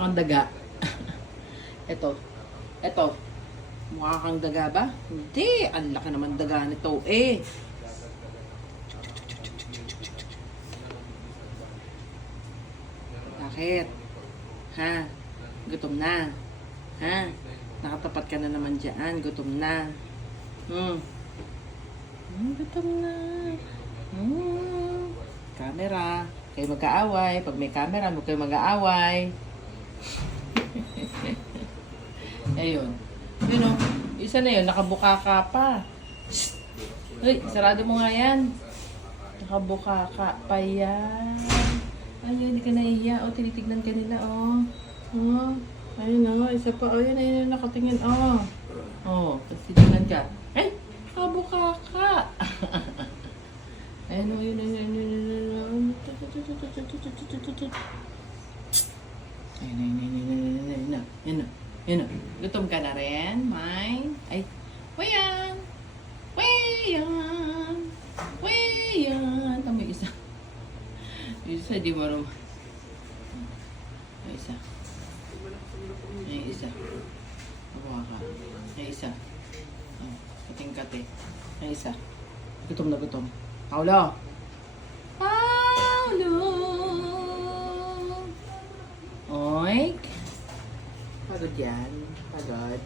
Ang daga. Ito. Ito. Mukha kang daga ba? Hindi. Ang laki naman daga nito eh. Bakit? Ha? Gutom na? Ha? Nakatapat ka na naman dyan. Gutom na. Gutom na. Camera. Kayo mag-aaway. Pag may camera, huwag kayo mag-aaway. Ayun. Yun o. Isa na yun. Nakabuka ka pa. Shhh! Uy, sarado mo nga yan. Nakabuka ka pa yan. Ayun, hindi ka nahihiya. O, tinitignan ka nila, o. O, ayun o. Isa pa. O, yun, ayun, nakatingin, o. O, tapos titignan ka. Ay, nakabuka ka. Ayun o, yun, ayun, ayun, ayun, ayun. Ayun, ayun, ayun, ayun, ayun, ayun, ayun, ayun, gutom ka na rin, Mine? Ay, wayan! Wayan! Wayan! Tama yung isa. Yung isa, di mo rin. Yung isa. Yung isa. Nakuha ka. Yung isa. Oh, kating-kate. Yung isa. Gutom na gutom. Paulo! Paulo! Oink! Pagod yan. Pagod.